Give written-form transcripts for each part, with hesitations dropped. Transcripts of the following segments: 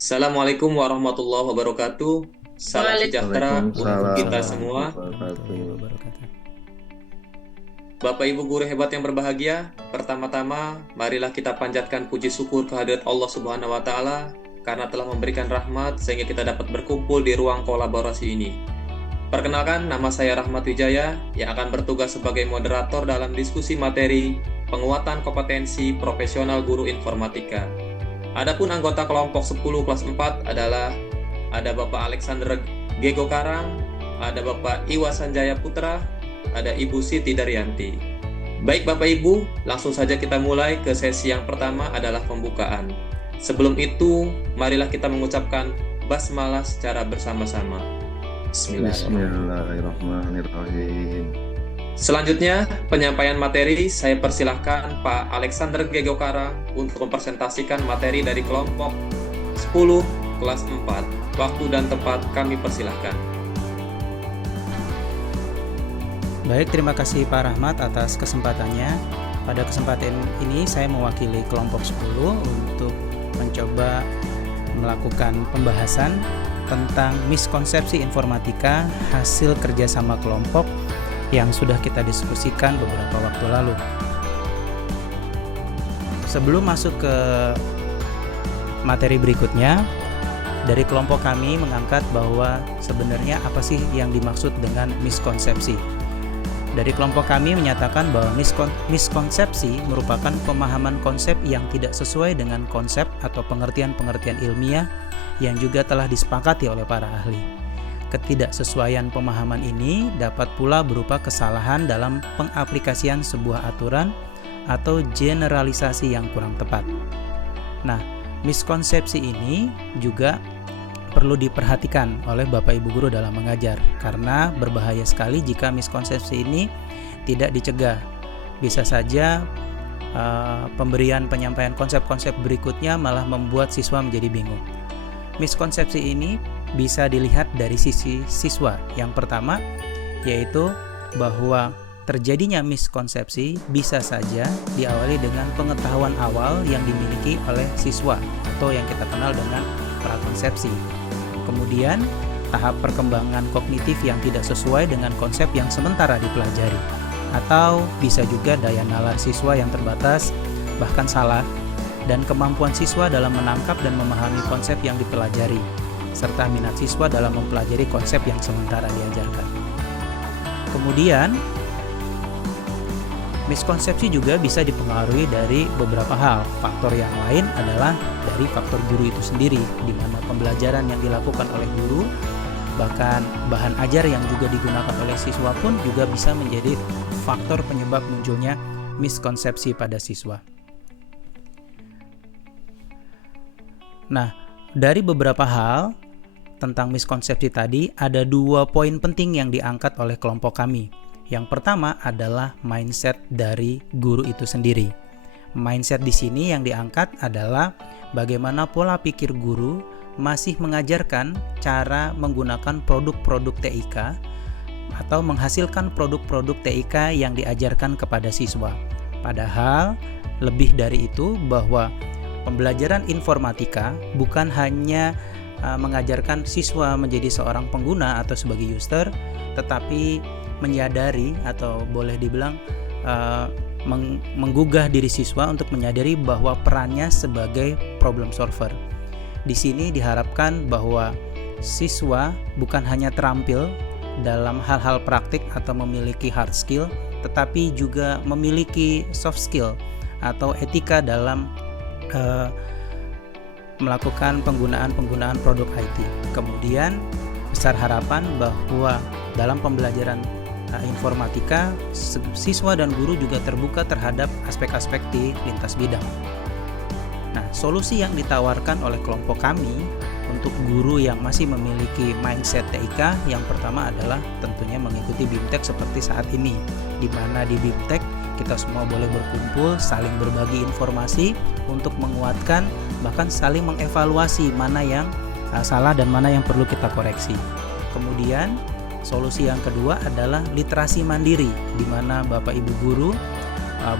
Assalamualaikum warahmatullahi wabarakatuh. Salam sejahtera untuk Waalaikumsalam kita Waalaikumsalam semua. warahmatullahi warahmatullahi wabarakatuh. Bapak Ibu guru hebat yang berbahagia, pertama-tama marilah kita panjatkan puji syukur kehadirat Allah Subhanahu wa taala karena telah memberikan rahmat sehingga kita dapat berkumpul di ruang kolaborasi ini. Perkenalkan, nama saya Rahmat Wijaya yang akan bertugas sebagai moderator dalam diskusi materi penguatan kompetensi profesional guru informatika. Adapun anggota kelompok 10 kelas 4 adalah ada Bapak Alexander Gego Karang, ada Bapak Iwa Sanjaya Putra, ada Ibu Siti Daryanti. Baik Bapak Ibu, langsung saja kita mulai ke sesi yang pertama adalah pembukaan. Sebelum itu, marilah kita mengucapkan basmalah secara bersama-sama. Bismillahirrahmanirrahim. Bismillahirrahmanirrahim. Selanjutnya, penyampaian materi saya persilahkan Pak Alexander Gego Karang untuk mempresentasikan materi dari kelompok 10 kelas 4. Waktu dan tempat kami persilahkan. Baik, terima kasih Pak Rahmat atas kesempatannya. Pada kesempatan ini saya mewakili kelompok 10 untuk mencoba melakukan pembahasan tentang miskonsepsi informatika hasil kerjasama kelompok yang sudah kita diskusikan beberapa waktu lalu. Sebelum masuk ke materi berikutnya, dari kelompok kami mengangkat bahwa sebenarnya apa sih yang dimaksud dengan miskonsepsi. Dari kelompok kami menyatakan bahwa miskonsepsi merupakan pemahaman konsep yang tidak sesuai dengan konsep atau pengertian-pengertian ilmiah yang juga telah disepakati oleh para ahli. Ketidaksesuaian pemahaman ini dapat pula berupa kesalahan dalam pengaplikasian sebuah aturan atau generalisasi yang kurang tepat. Nah, miskonsepsi ini juga perlu diperhatikan oleh Bapak Ibu guru dalam mengajar, karena berbahaya sekali jika miskonsepsi ini tidak dicegah. Bisa saja pemberian penyampaian konsep-konsep berikutnya malah membuat siswa menjadi bingung. Miskonsepsi ini bisa dilihat dari sisi siswa. Yang pertama yaitu bahwa terjadinya miskonsepsi bisa saja diawali dengan pengetahuan awal yang dimiliki oleh siswa atau yang kita kenal dengan prakonsepsi. Kemudian, tahap perkembangan kognitif yang tidak sesuai dengan konsep yang sementara dipelajari. Atau bisa juga daya nalar siswa yang terbatas, bahkan salah, dan kemampuan siswa dalam menangkap dan memahami konsep yang dipelajari, serta minat siswa dalam mempelajari konsep yang sementara diajarkan. Kemudian, miskonsepsi juga bisa dipengaruhi dari beberapa hal. Faktor yang lain adalah dari faktor guru itu sendiri, di mana pembelajaran yang dilakukan oleh guru, bahkan bahan ajar yang juga digunakan oleh siswa pun juga bisa menjadi faktor penyebab munculnya miskonsepsi pada siswa. Nah, dari beberapa hal tentang miskonsepsi tadi, ada 2 poin penting yang diangkat oleh kelompok kami. Yang pertama adalah mindset dari guru itu sendiri. Mindset di sini yang diangkat adalah bagaimana pola pikir guru masih mengajarkan cara menggunakan produk-produk TIK atau menghasilkan produk-produk TIK yang diajarkan kepada siswa. Padahal lebih dari itu, bahwa pembelajaran informatika bukan hanya mengajarkan siswa menjadi seorang pengguna atau sebagai user, tetapi menyadari atau boleh dibilang menggugah diri siswa untuk menyadari bahwa perannya sebagai problem solver. Di sini diharapkan bahwa siswa bukan hanya terampil dalam hal-hal praktik atau memiliki hard skill, tetapi juga memiliki soft skill atau etika dalam melakukan penggunaan produk IT. Kemudian besar harapan bahwa dalam pembelajaran informatika, siswa dan guru juga terbuka terhadap aspek-aspek di lintas bidang. Nah, solusi yang ditawarkan oleh kelompok kami untuk guru yang masih memiliki mindset TIK, yang pertama adalah tentunya mengikuti BIMTEK seperti saat ini, di mana di BIMTEK kita semua boleh berkumpul, saling berbagi informasi untuk menguatkan, bahkan saling mengevaluasi mana yang salah dan mana yang perlu kita koreksi. Kemudian solusi yang kedua adalah literasi mandiri, di mana Bapak Ibu guru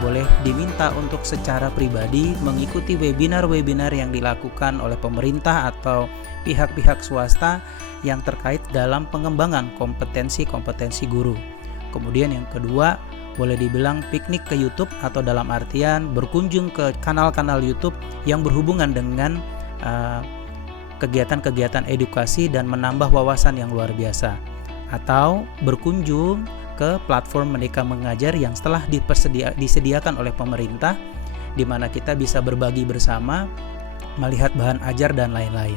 boleh diminta untuk secara pribadi mengikuti webinar-webinar yang dilakukan oleh pemerintah atau pihak-pihak swasta yang terkait dalam pengembangan kompetensi-kompetensi guru. Kemudian yang kedua, boleh dibilang piknik ke YouTube, atau dalam artian berkunjung ke kanal-kanal YouTube yang berhubungan dengan kegiatan-kegiatan edukasi dan menambah wawasan yang luar biasa. Atau berkunjung ke platform Merdeka Mengajar yang telah disediakan oleh pemerintah, di mana kita bisa berbagi bersama, melihat bahan ajar dan lain-lain.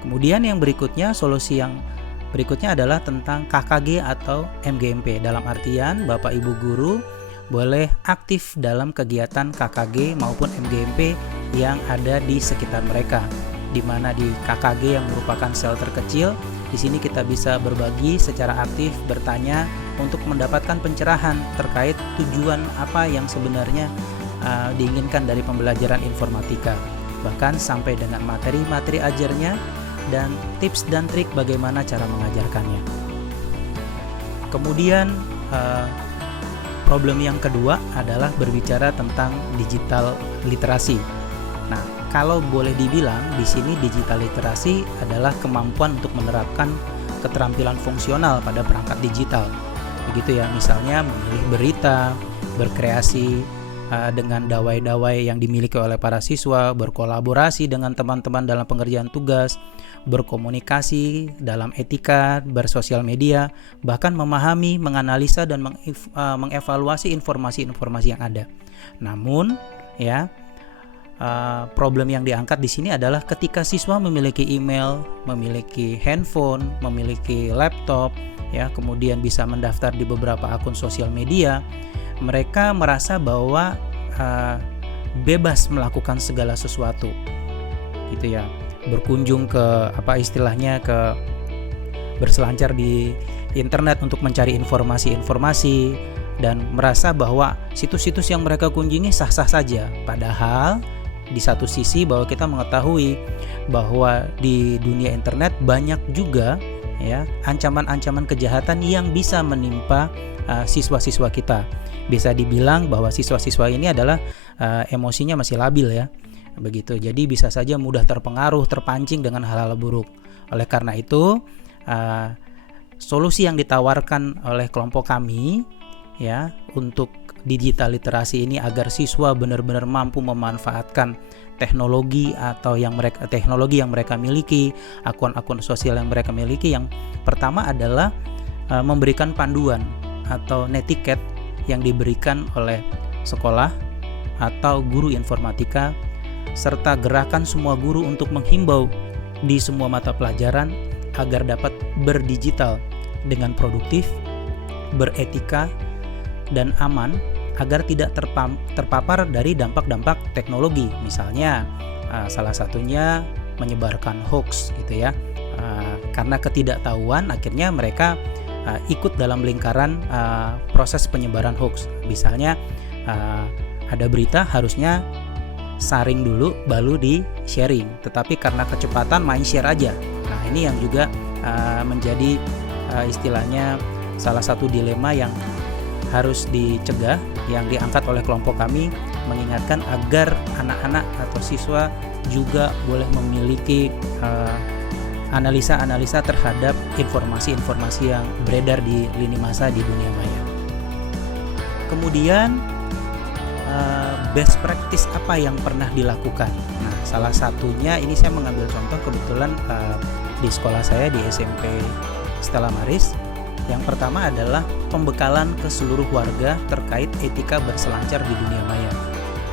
Kemudian yang berikutnya, solusi yang berikutnya adalah tentang KKG atau MGMP. Dalam artian Bapak Ibu guru boleh aktif dalam kegiatan KKG maupun MGMP yang ada di sekitar mereka. Di mana di KKG yang merupakan sel terkecil, di sini kita bisa berbagi secara aktif, bertanya untuk mendapatkan pencerahan terkait tujuan apa yang sebenarnya diinginkan dari pembelajaran informatika. Bahkan sampai dengan materi-materi ajarnya dan tips dan trik bagaimana cara mengajarkannya. Kemudian problem yang kedua adalah berbicara tentang digital literasi. Nah, kalau boleh dibilang di sini digital literasi adalah kemampuan untuk menerapkan keterampilan fungsional pada perangkat digital. Begitu ya, misalnya memilih berita, berkreasi dengan dawai-dawai yang dimiliki oleh para siswa, berkolaborasi dengan teman-teman dalam pengerjaan tugas, berkomunikasi dalam etika, bersosial media, bahkan memahami, menganalisa dan mengevaluasi informasi-informasi yang ada. Namun, ya, problem yang diangkat di sini adalah ketika siswa memiliki email, memiliki handphone, memiliki laptop, ya, kemudian bisa mendaftar di beberapa akun sosial media, mereka merasa bahwa bebas melakukan segala sesuatu, gitu ya. Berkunjung ke berselancar di internet untuk mencari informasi-informasi dan merasa bahwa situs-situs yang mereka kunjungi sah-sah saja. Padahal di satu sisi bahwa kita mengetahui bahwa di dunia internet banyak juga ya ancaman-ancaman kejahatan yang bisa menimpa siswa-siswa kita. Bisa dibilang bahwa siswa-siswa ini adalah emosinya masih labil ya. Begitu. Jadi bisa saja mudah terpengaruh, terpancing dengan hal-hal buruk. Oleh karena itu, solusi yang ditawarkan oleh kelompok kami ya untuk digital literasi ini agar siswa benar-benar mampu memanfaatkan teknologi yang mereka miliki, akun-akun sosial yang mereka miliki. Yang pertama adalah memberikan panduan atau netiquette yang diberikan oleh sekolah atau guru informatika, serta gerakan semua guru untuk menghimbau di semua mata pelajaran agar dapat berdigital dengan produktif, beretika, dan aman agar tidak terpapar dari dampak-dampak teknologi. Misalnya salah satunya menyebarkan hoax gitu ya. Karena ketidaktahuan akhirnya mereka ikut dalam lingkaran proses penyebaran hoax. Misalnya ada berita harusnya saring dulu baru di sharing, tetapi karena kecepatan main share aja. Nah, ini yang juga menjadi istilahnya salah satu dilema yang harus dicegah, yang diangkat oleh kelompok kami, mengingatkan agar anak-anak atau siswa juga boleh memiliki analisa-analisa terhadap informasi-informasi yang beredar di lini masa di dunia maya. Kemudian best practice apa yang pernah dilakukan? Nah, salah satunya ini saya mengambil contoh kebetulan di sekolah saya di SMP Stella Maris. Yang pertama adalah pembekalan ke seluruh warga terkait etika berselancar di dunia maya.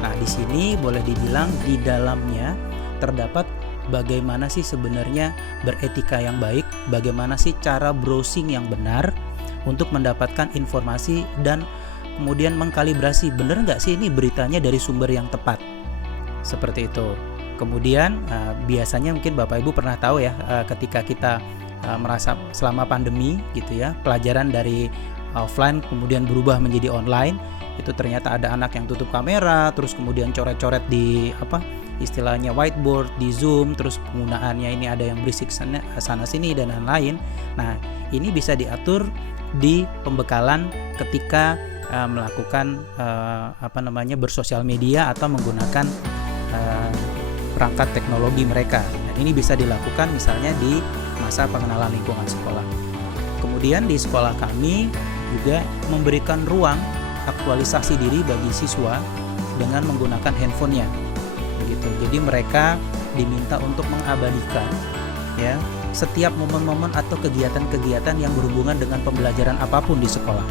Nah, di sini boleh dibilang di dalamnya terdapat bagaimana sih sebenarnya beretika yang baik, bagaimana sih cara browsing yang benar untuk mendapatkan informasi dan kemudian mengkalibrasi benar nggak sih ini beritanya dari sumber yang tepat, seperti itu. Kemudian biasanya mungkin Bapak Ibu pernah tahu ya, ketika kita merasa selama pandemi gitu ya, pelajaran dari offline kemudian berubah menjadi online, itu ternyata ada anak yang tutup kamera, terus kemudian coret-coret di istilahnya whiteboard di Zoom, terus penggunaannya ini ada yang berisik sana sini dan lain-lain. Nah, ini bisa diatur di pembekalan ketika melakukan bersosial media atau menggunakan perangkat teknologi mereka. Dan ini bisa dilakukan misalnya di masa pengenalan lingkungan sekolah. Kemudian di sekolah kami juga memberikan ruang aktualisasi diri bagi siswa dengan menggunakan handphonenya, begitu. Jadi mereka diminta untuk mengabadikan ya setiap momen-momen atau kegiatan-kegiatan yang berhubungan dengan pembelajaran apapun di sekolah.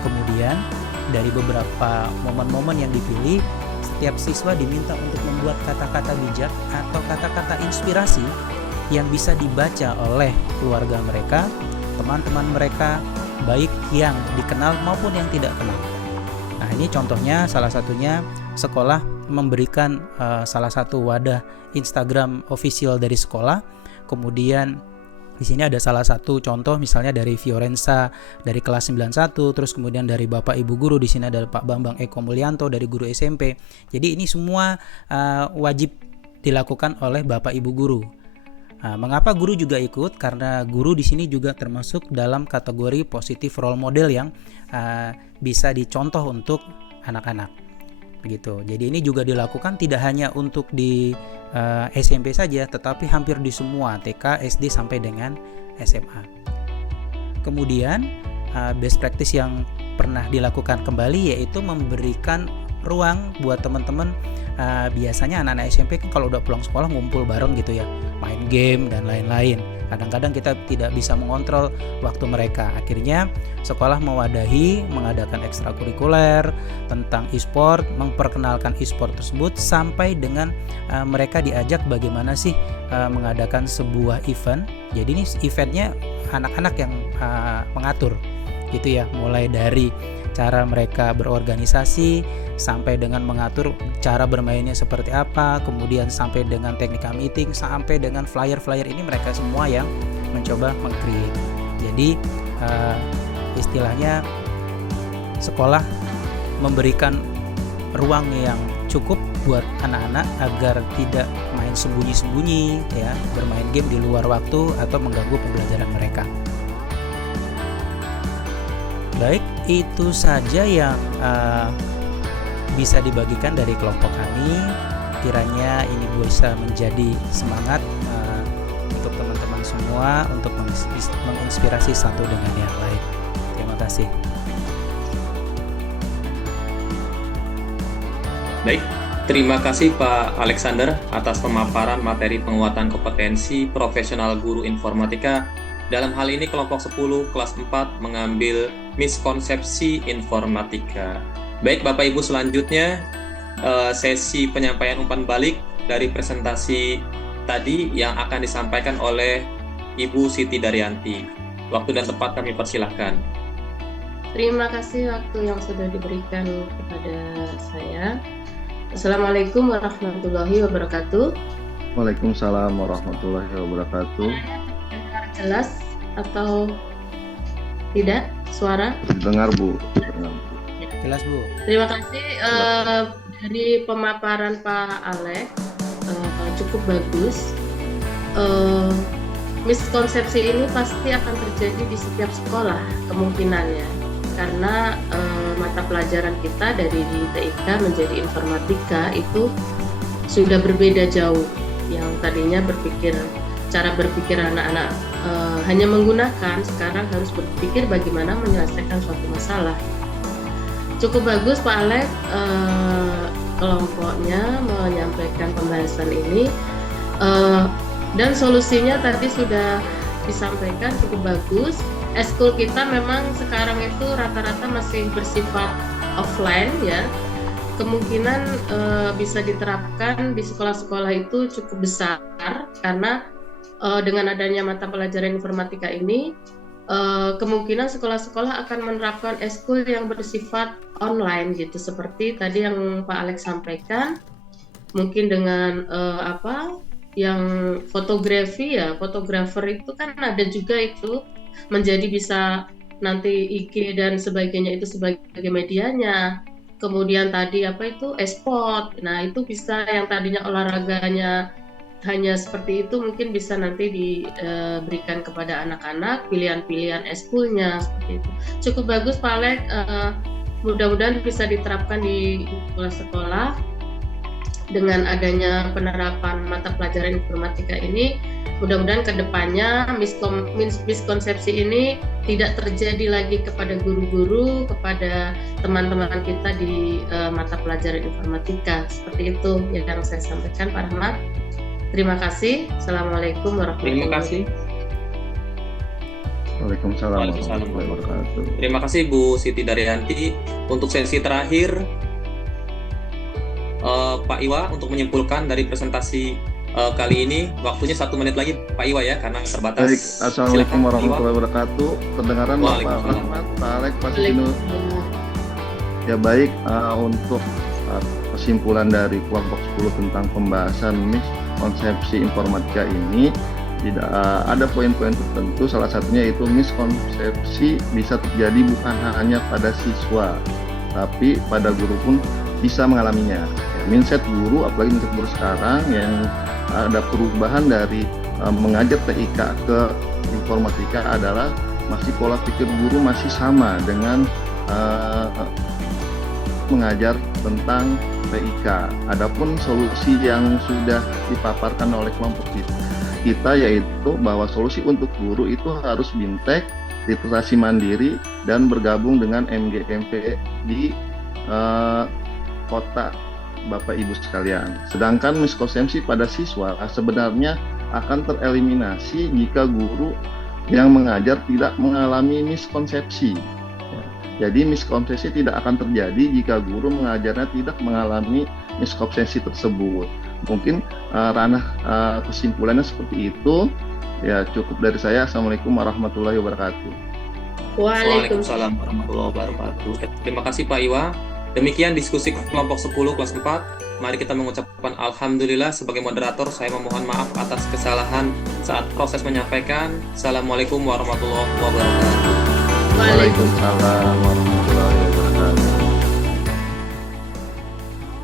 Kemudian dari beberapa momen-momen yang dipilih, setiap siswa diminta untuk membuat kata-kata bijak atau kata-kata inspirasi yang bisa dibaca oleh keluarga mereka, teman-teman mereka, baik yang dikenal maupun yang tidak kenal. Nah, ini contohnya, salah satunya sekolah memberikan salah satu wadah Instagram official dari sekolah. Kemudian di sini ada salah satu contoh misalnya dari Fiorenza dari kelas 91, terus kemudian dari Bapak Ibu guru, di sini ada Pak Bambang Eko Mulyanto dari guru SMP. Jadi ini semua wajib dilakukan oleh Bapak Ibu guru. Mengapa guru juga ikut? Karena guru di sini juga termasuk dalam kategori positif role model yang bisa dicontoh untuk anak-anak. Begitu. Jadi ini juga dilakukan tidak hanya untuk di SMP saja, tetapi hampir di semua TK, SD sampai dengan SMA. Kemudian best practice yang pernah dilakukan kembali yaitu memberikan ruang buat teman-teman. Biasanya anak-anak SMP kan kalau udah pulang sekolah ngumpul bareng gitu ya, main game dan lain-lain. Kadang-kadang kita tidak bisa mengontrol waktu mereka. Akhirnya sekolah mewadahi, mengadakan ekstrakurikuler tentang e-sport, memperkenalkan e-sport tersebut sampai dengan mereka diajak bagaimana sih mengadakan sebuah event. Jadi ini eventnya anak-anak yang mengatur gitu ya, mulai dari cara mereka berorganisasi sampai dengan mengatur cara bermainnya seperti apa, kemudian sampai dengan technical meeting, sampai dengan flyer-flyer ini mereka semua yang mencoba meng-create. Jadi istilahnya sekolah memberikan ruang yang cukup buat anak-anak agar tidak main sembunyi-sembunyi ya, bermain game di luar waktu atau mengganggu pembelajaran mereka. Baik, itu saja yang bisa dibagikan dari kelompok kami. Kiranya ini bisa menjadi semangat untuk teman-teman semua untuk menginspirasi satu dengan yang lain. Terima kasih. Baik, terima kasih Pak Alexander atas pemaparan materi penguatan kompetensi profesional guru informatika. Dalam hal ini kelompok 10 kelas 4 mengambil miskonsepsi informatika. Baik Bapak Ibu, selanjutnya sesi penyampaian umpan balik dari presentasi tadi yang akan disampaikan oleh Ibu Siti Daryanti. Waktu dan tempat kami persilahkan. Terima kasih waktu yang sudah diberikan kepada saya. Assalamualaikum warahmatullahi wabarakatuh. Waalaikumsalam warahmatullahi wabarakatuh. Jelas atau tidak suara? Dengar Bu. Jelas Bu. Terima kasih dari pemaparan Pak Alex, cukup bagus. Miskonsepsi ini pasti akan terjadi di setiap sekolah kemungkinannya, karena mata pelajaran kita dari TIK menjadi informatika itu sudah berbeda jauh. Yang tadinya cara berpikir anak-anak hanya menggunakan, sekarang harus berpikir bagaimana menyelesaikan suatu masalah. Cukup bagus Pak Alex kelompoknya menyampaikan pembahasan ini, dan solusinya tadi sudah disampaikan cukup bagus. Eskul kita memang sekarang itu rata-rata masih bersifat offline ya. Kemungkinan bisa diterapkan di sekolah-sekolah itu cukup besar karena dengan adanya mata pelajaran informatika ini, kemungkinan sekolah-sekolah akan menerapkan eskul yang bersifat online gitu, seperti tadi yang Pak Alex sampaikan, mungkin dengan yang fotografi ya, fotografer itu kan ada juga itu menjadi bisa nanti IG dan sebagainya itu sebagai medianya. Kemudian tadi e-sport, nah itu bisa yang tadinya olahraganya hanya seperti itu mungkin bisa nanti diberikan kepada anak-anak pilihan-pilihan eskulnya seperti itu. Cukup bagus Pak Alex mudah-mudahan bisa diterapkan di sekolah-sekolah. Dengan adanya penerapan mata pelajaran informatika ini, mudah-mudahan kedepannya miskonsepsi ini tidak terjadi lagi kepada guru-guru, kepada teman-teman kita di mata pelajaran informatika. Seperti itu yang saya sampaikan, Pak Rahmat. Terima kasih. Assalamualaikum warahmatullahi Terima kasih. Waalaikumsalam Waalaikumsalam. warahmatullahi wabarakatuh. Terima kasih Bu Siti Daryanti. Untuk sesi terakhir, Pak Iwa untuk menyimpulkan dari presentasi kali ini. Waktunya 1 menit lagi Pak Iwa ya, karena terbatas. Baik, assalamualaikum Silakan, Pak Iwa. warahmatullahi wabarakatuh. Terdengaran Bapak Waalaikumsalam. Rahmat, Pak Alek, Pak Sugino. Ya baik, untuk kesimpulan dari kelompok 10 tentang pembahasan miskonsepsi informatika ini, tidak ada poin-poin tertentu. Salah satunya itu miskonsepsi bisa terjadi bukan hanya pada siswa, tapi pada guru pun bisa mengalaminya. Ya, mindset guru, apalagi mindset guru sekarang yang ada perubahan dari mengajar TIK ke informatika adalah masih pola pikir guru masih sama dengan mengajar tentang TIK. Adapun solusi yang sudah dipaparkan oleh kelompok kita yaitu bahwa solusi untuk guru itu harus bintek, literasi mandiri, dan bergabung dengan MGMP di kota Bapak Ibu sekalian. Sedangkan miskonsepsi pada siswa sebenarnya akan tereliminasi jika guru yang mengajar tidak mengalami miskonsepsi. Jadi miskonsepsi tidak akan terjadi jika guru mengajarnya tidak mengalami miskonsepsi tersebut. Mungkin ranah kesimpulannya seperti itu. Ya, cukup dari saya. Assalamualaikum warahmatullahi wabarakatuh. Waalaikumsalam warahmatullahi wabarakatuh. Terima kasih Pak Iwa. Demikian diskusi kelompok 10 kelas 4. Mari kita mengucapkan Alhamdulillah. Sebagai moderator, saya memohon maaf atas kesalahan saat proses menyampaikan. Assalamualaikum warahmatullahi wabarakatuh. Waalaikumsalam